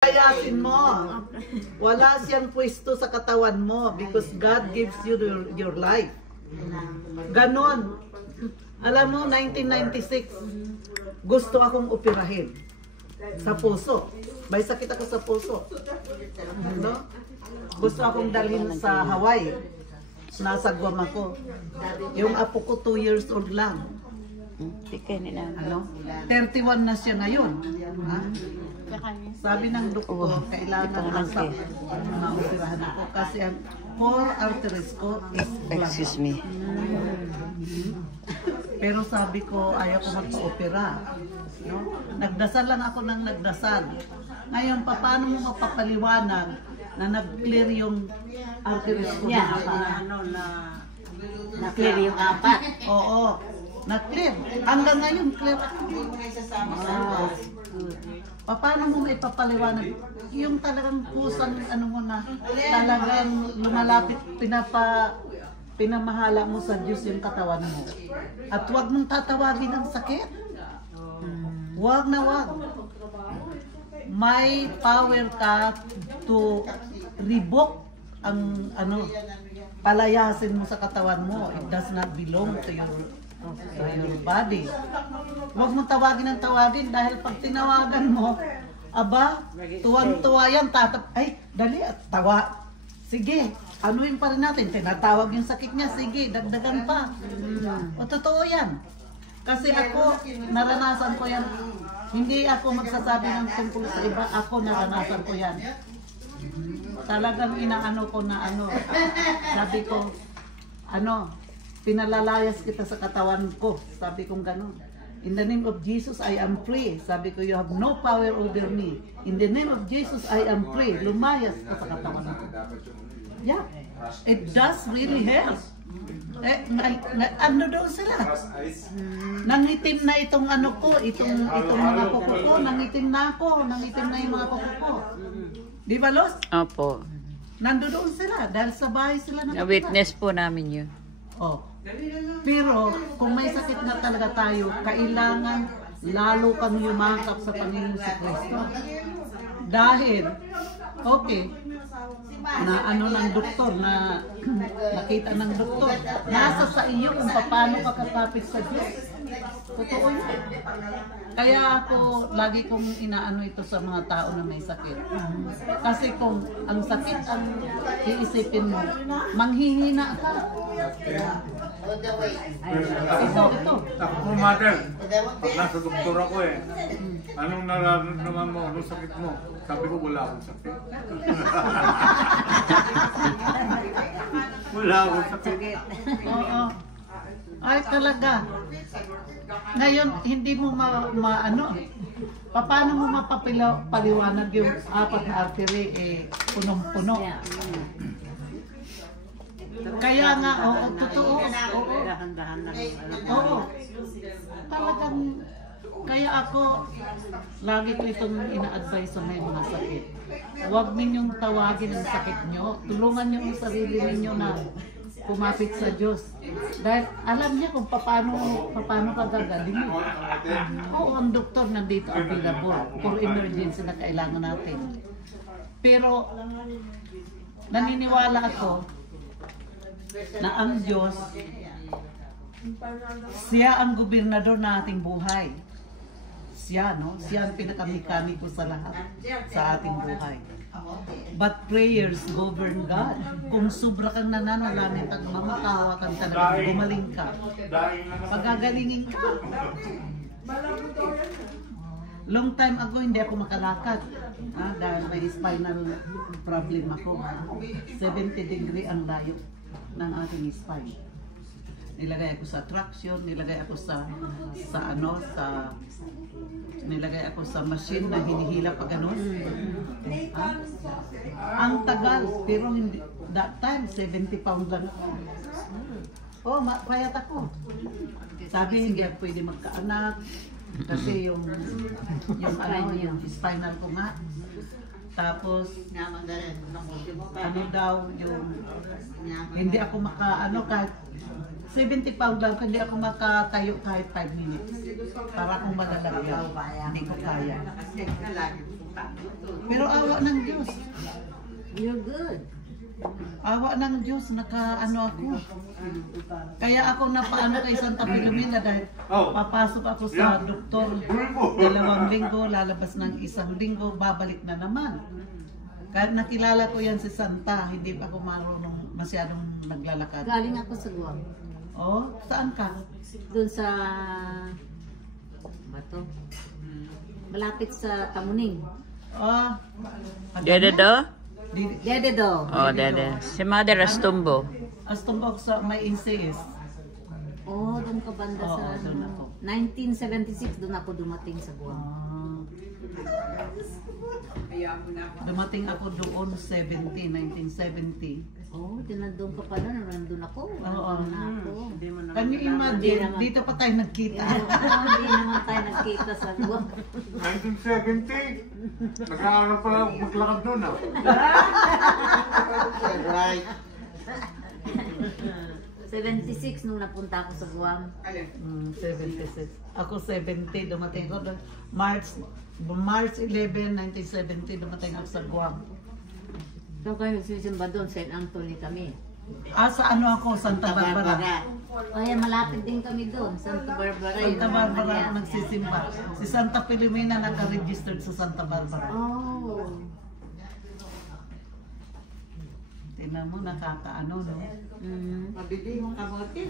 Ayasin mo. Wala siyang pwesto sa katawan mo because God gives you your life. Ganon. Alam mo, 1996, gusto akong operahin sa puso. May sakit ako sa puso. No? Gusto akong dalhin sa Hawaii. Nasa Guam ako. Yung apo ko 2 years old lang. Ano? 31 na siya ngayon. Ha? Sabi ng doktor, kailangan na-operahan ako kasi ang core arteries ko is blocked. Excuse me. Pero sabi ko, ayaw ko magpa-opera. No? Nagdasal lang ako ng nagdasal. Ngayon, paano mo mapapaliwanag na nag-clear yung arteries ko? Na-clear yung apat. Oo. Na-clear. Hanggang ngayon, clear ako. Paano mo maipapaliwanag? Yung talagang kusang ano mo na talagang lumalapit, pinamahala mo sa Diyos yung katawan mo. At huwag mong tatawagin ang sakit. Huwag na huwag. May power ka to revoke ang ano, palayasin mo sa katawan mo. It does not belong to your body. Huwag mong tawagin ang tawagin dahil pag tinawagan mo, aba, tuwang-tuwa yan, ay, dali, tawa. Sige, anuin pa rin natin, tinatawag yung sakit niya, sige, dagdagan pa. O totoo yan. Kasi ako, naranasan ko yan. Hindi ako magsasabi ng tungkol sa iba, ako naranasan ko yan. Talagang inaano ko na ano, sabi ko, pinalalayas kita sa katawan ko. Sabi kong gano'n. In the name of Jesus, I am free. Sabi ko, you have no power over me. In the name of Jesus, I am free. Lumayas ka sa katawan ko. Yeah. It does really help. Ano daw sila? Nangitim na itong ano ko, itong mga kuko ko. Nangitim na ako. Nangitim na yung mga kuko ko. Di ba, Los? Opo. Nandoon sila. Dahil sa bahay sila nakatira. Na-witness po namin yun. Oh. Pero kung may sakit na talaga tayo, kailangan lalo kang yumakap sa Panginoon si Kristo. Dahil, okay, na ano ng doktor, na nakita ng doktor, nasa sa iyo kung paano ka kakapit sa Diyos. Totoo yun. Kaya ako, lagi kong inaano ito sa mga tao na may sakit. Kasi kung ang sakit ang iisipin mo, manghihina ka. Ito. Ako, mother, pag nasa doktor ako anong nararamdaman mo? Anong sakit mo? Sabi ko, wala akong sakit. Wala akong sakit. Oo. Ay, talaga. Ngayon, hindi mo paano mo mapapaliwanag yung apat na artery punong-puno. Kaya nga, oo, totoo. Oo. Talagang, kaya ako, lagi ko itong ina-advise sa may mga sakit. Huwag ninyong tawagin ang sakit nyo. Tulungan nyo ang sarili ninyo na kumapit sa Diyos. Dahil alam niya kung paano ka gagaling mo. Oo, ang doktor nandito available for emergency na kailangan natin. Pero, naniniwala ako na ang Diyos, siya ang gobernador na ating buhay. Siya, no? Siya ang pinakamekaniko sa lahat sa ating buhay. But prayers govern God. Kung sobra kang nananalangin at mamatawa kang talaga, gumaling ka. Pagagalingin ka. Long time ago, hindi ako makalakad. Dahil may spinal problem ako. 70 degree ang layo ng ating spine. Nilagay ako sa traction, nilagay ako sa nilagay ako sa machine na hinihila pa ganun. Ang tagal, pero hindi, that time 70 pounds lang ako. Oh, payat ako. Sabi hindi ako pwede magkaanak kasi yung spinal ko nga. Tapos daw yung hindi ako kahit 70 pound lang, hindi ako makatayo kahit 5 minutes. Para akong malalagyan. Hindi ko kaya. Pero awa ng Diyos. You're good. Awa ng Diyos, nakaano ako. Kaya ako napaano kay Santa Filomena dahil papasok ako sa doktor 2 linggo, lalabas ng 1 linggo, babalik na naman. Kahit nakilala ko yan si Santa, hindi pa ako marunong masyadong naglalakad. Galing ako sa Guam. Oh, saan ka? Doon sa... Bato. Malapit sa Tamuning. Ah, Dede do? Dede do. Oh, dede. Si Mother Astumbo. Astumbok sa may INCS. Oh, doon ka banda Oo, sa... doon ako. 1976, doon ako dumating sa Guam. Dumating ako doon 1970. Oh, tinandun ka pala, nandun ako. Oo. Na ako. Can you imagine, dito pa tayo nagkita. Hindi naman tayo nagkita sa Guam. 1970! Nag-aaral pala ako maglakad doon ah. Right. 76 nung napunta ako sa Guam. 76. Ako 70, dumating ako doon. March 11, 1970, dumating ako sa Guam. So kayo nagsisimba doon, St. Anthony kami. Sa ano ako, Santa Barbara. Kaya malapit din kami doon, Santa Barbara. Santa Barbara nagsisimba. Si Santa Filomena naka-registered sa Santa Barbara. Oh. Tingnan mo, nakakaano, no? Mm. Mabili yung kamote.